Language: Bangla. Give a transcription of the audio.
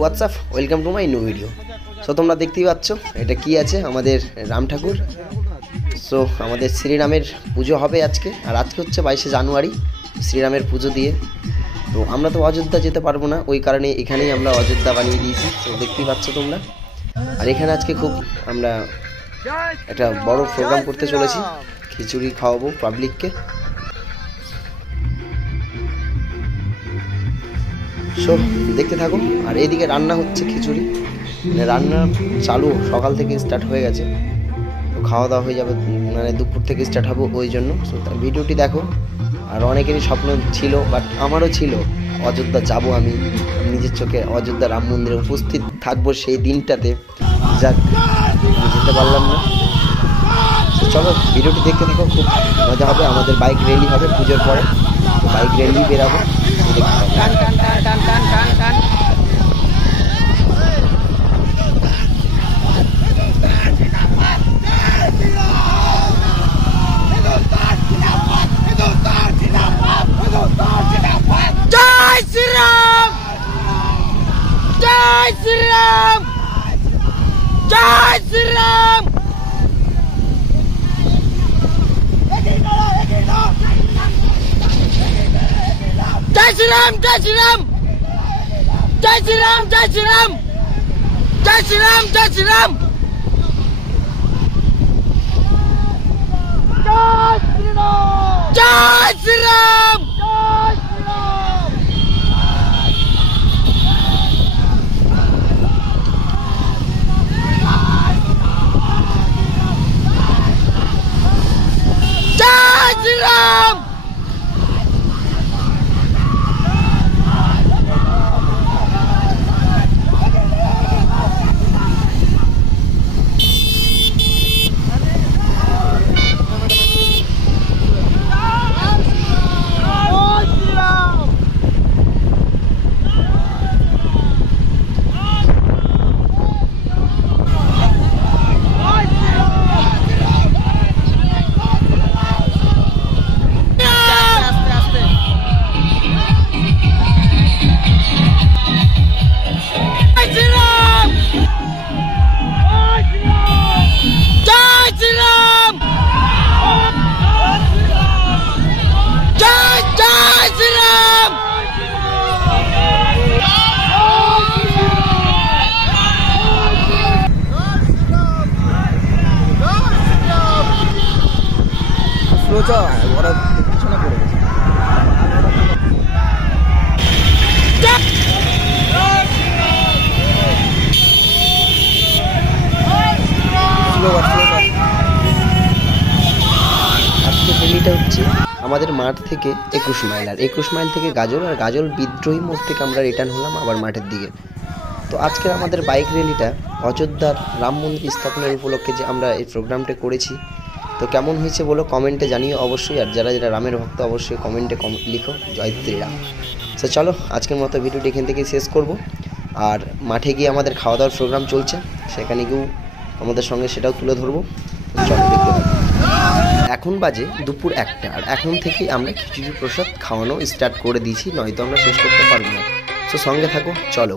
WhatsApp, welcome to my new video. So তোমরা দেখতেই পাচ্ছ এটা কি আছে, আমাদের রাম ঠাকুর। সো আমাদের শ্রীরামের পুজো হবে আজকে, আর আজকে হচ্ছে 22শে জানুয়ারি, শ্রীরামের পুজো দিয়ে। তো আমরা তো অযোধ্যা যেতে পারবো না, ওই কারণে এখানেই আমরা অযোধ্যা বানিয়ে দিয়েছি। তো দেখতেই পাচ্ছ তোমরা। আর এখানে আজকে খুব আমরা একটা বড় প্রোগ্রাম করতে চলেছি, খিচুড়ি খাওয়াবো পাবলিককে। সো দেখতে থাকো। আর এইদিকে রান্না হচ্ছে খিচুড়ি, মানে রান্না চালু সকাল থেকে স্টার্ট হয়ে গেছে। তো খাওয়া দাওয়া হয়ে যাবে, মানে দুপুর থেকে স্টার্ট হবে, ওই জন্য। সো ভিডিওটি দেখো। আর অনেকেরই স্বপ্ন ছিল, বাট আমারও ছিল অযোধ্যা যাব, আমি নিজের চোখে অযোধ্যা রাম মন্দিরে উপস্থিত থাকবো সেই দিনটাতে। যাক, যেতে পারলাম না। চলো ভিডিওটি দেখতে থাকো, খুব মজা হবে। আমাদের বাইক র্যালি হবে পুজোর পরে, বাইক র্যালি বেরাবো। জয় শ্রীরাম, জয় শ্রীরাম, জয় শ্রীরাম, জয় শ্রীরাম, জয় শ্রীরাম, জয় শ্রীরাম, জয় শ্রীরাম, জয় শ্রীরাম, জয় শ্রীরাম, জয় শ্রীরাম, জয় শ্রীরাম। ওরা পিছনে পড়ে গেছে। আজকে র্যালিটা হচ্ছে আমাদের মাঠ থেকে 21 মাইল, আর 21 মাইল থেকে গাজল, আর গাজল বিদ্রোহী মোড় থেকে আমরা রিটার্ন হলাম আবার মাঠের দিকে। তো আজকে আমাদের বাইক র্যালিটা অযোধ্যার রাম মন্দির স্থাপনের উপলক্ষে যে আমরা এই প্রোগ্রামটা করেছি। তো কেমন হয়েছে বলো কমেন্টে জানিও অবশ্যই। আর যারা যারা রামের ভক্ত অবশ্যই কমেন্টে লিখো জয় শ্রীরাম। তো চলো আজকের মতো ভিডিওটি এখান থেকে শেষ করব। আর মাঠে গিয়ে আমাদের খাওয়া দাওয়ার প্রোগ্রাম চলছে, সেখানে গিয়েও আমাদের সঙ্গে সেটাও তুলে ধরবো। চলো দেখতে থাকো। এখন বাজে দুপুর 1টা, আর এখন থেকেই আমরা খিচুড়ি প্রসাদ খাওয়ানো স্টার্ট করে দিয়েছি, নয়তো আমরা শেষ করতে পারবো না। তো সঙ্গে থাকো, চলো।